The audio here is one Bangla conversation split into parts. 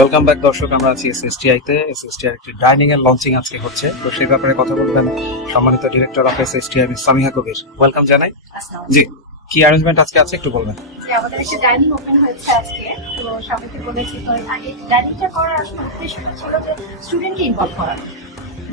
ওয়েলকাম ব্যাক দর্শক, আমরা আছি এসএসটিআই তে। এসএসটিআই একটি ডাইনিং এর লঞ্চিং আজকে হচ্ছে, তো সেই ব্যাপারে কথা বলবেন সম্মানিত director of SSTI Miss Samiha Kabir. Welcome জানাই। জি, কি অ্যারেঞ্জমেন্ট আজকে আছে একটু বলবেন। আমাদের একটা ডাইনিং ওপেন হয়েছে আজকে, তো সবাইকে বলেছি। তো আগে ডাইনিংটা করার আসলে উদ্দেশ্যটা ছিল যে স্টুডেন্টকে ইনভলভ করা,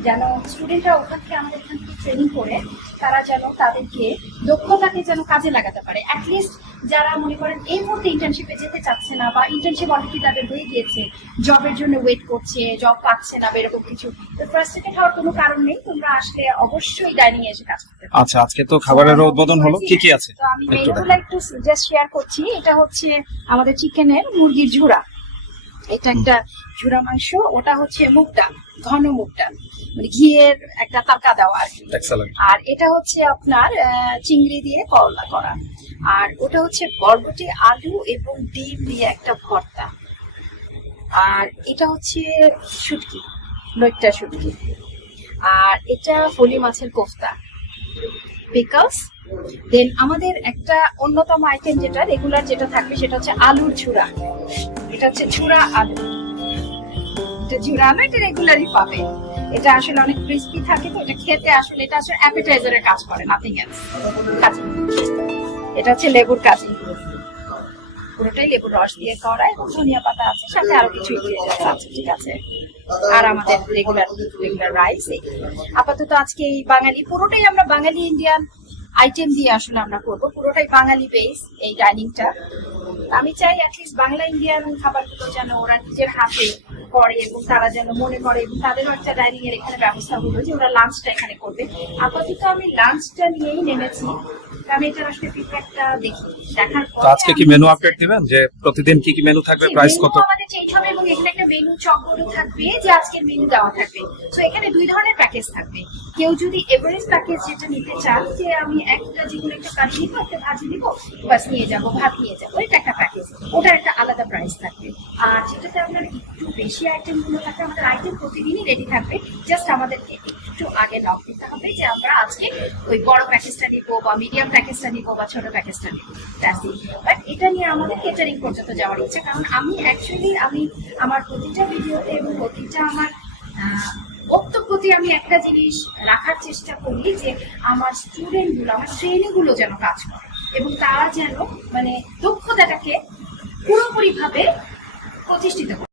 যেন স্টুডেন্টরা ওখান থেকে আমাদের এখান থেকে ট্রেনিং করে তারা যেন তাদেরকে দক্ষতাকে যেন কাজে লাগাতে পারে। অ্যাটলিস্ট যারা মনে করেন এই মুহূর্তে ইন্টার্নশিপে যেতে চাচ্ছে না, বা ইন্টার্নশিপ অলরেডি তাদের হয়ে গিয়েছে, জবের জন্য ওয়েট করছে, জব পাচ্ছে না বা এরকম কিছু, তো ফ্রাস্ট্রেটেড হওয়ার কোনো কারণ নেই। তোমরা আসলে অবশ্যই ডাইনিং এ এসে কাজ করতে পারো। আচ্ছা, আজকে তো খাবারের উদ্বোধন হলো, কি কি আছে তো আমি মেনুগুলো একটু জাস্ট শেয়ার করছি। এটা হচ্ছে আমাদের চিকেনের মুরগির ঝুড়া, এটা একটা ঝুড়া মাংস, ওটা হচ্ছে মুগ ডাল, ঘন মুগ ডাল, মানে ঘিয়ের একটা তারকা দেওয়া আর কি। আর এটা হচ্ছে আপনার চিংড়ি দিয়ে করলা করা, আর ওটা হচ্ছে বরবটি, আলু এবং ডিম দিয়ে একটা ভর্তা, আর এটা হচ্ছে শুটকি, লইট্টা শুটকি, আর এটা ফলি মাছের কোফতা, পিকলস। দেন আমাদের একটা অন্যতম আইটেম যেটা রেগুলার যেটা থাকবে সেটা হচ্ছে আলুর ঝুড়া। এটা হচ্ছে ঝুড়া আলু, এটা ঝুড়া না, এটা রেগুলারই পাবে। এটা আসলে অনেক ক্রিস্পি থাকে, তো এটা খেতে আসলে এটা আসলে অ্যাপেটাইজারের কাজ করে, নাথিং এলস। কাজি, এটা হচ্ছে লেবুর কাজি, পুরোটাই লেবুর রস দিয়ে করা, এবং ধনিয়া পাতা আছে, সাথে আরো কিছু ইনগ্রেডিয়েন্টস আছে, ঠিক আছে। আর আমাদের রেগুলার রাইস। আপাতত আজকে এই বাঙালি, পুরোটাই আমরা বাঙালি ইন্ডিয়ান আইটেম দিয়ে আসলে আমরা করবো, পুরোটাই বাঙালি বেস এই ডাইনিংটা। আমি চাই অ্যাটলিস্ট বাংলা ইন্ডিয়ান খাবারগুলো যেন ওরা নিজের হাতে করে এবং তারা যেন মনে করে, এবং তাদেরও একটা ডাইনিং এর এখানে ব্যবস্থা হলো যে ওরা লাঞ্চটা এখানে করবে। আপাতত আমি লাঞ্চটা নিয়েই নেমেছি, আমি এটা আসলে ফিডব্যাকটা দেখি, দেখার পর আজকে কি মেনু আপডেট দিবেন যে প্রতিদিন কি কি মেনু থাকবে, প্রাইস কত? আমাদের চেঞ্জ হবে, এবং এখানে একটা মেনু চকগুলো থাকবে যে আজকের মেনু দেওয়া থাকবে। তো এখানে দুই ধরনের প্যাকেজ থাকবে। কেউ যদি এভারেস্ট প্যাকেজ যেটা নিতে চান, যে আমি একটা যেগুলো একটা কারি নিবো, একটা ভাজি নিবো, বাস নিয়ে যাবো, ভাত নিয়ে যাবো, এটা একটা প্যাকেজ, ওটার একটা আলাদা প্রাইস থাকবে। আর যেটাতে আপনার একটু বেশি আইটেম গুলো থাকবে, আমাদের আইটেম প্রতিদিনই রেডি থাকবে, জাস্ট আমাদেরকে একটু আগে নক দিতে হবে যে আমরা আজকে ওই বড় প্যাকেজটা নিবো, বা মিডিয়াম প্যাকেজটা নিবো, বা ছোট প্যাকেজটা নিবো। বাট এটা নিয়ে আমাদের কেটারিং পর্যন্ত যাওয়ার ইচ্ছা, কারণ আমি অ্যাকচুয়ালি আমার প্রতিটা ভিডিওতে এবং প্রতিটা আমার বক্তব্যতে আমি একটা জিনিস রাখার চেষ্টা করি, যে আমার স্টুডেন্ট গুলো, আমার ট্রেনিং গুলো যেন কাজ করে, এবং তারা যেন মানে দক্ষতাটাকে পুরোপুরি ভাবে প্রতিষ্ঠিত করে।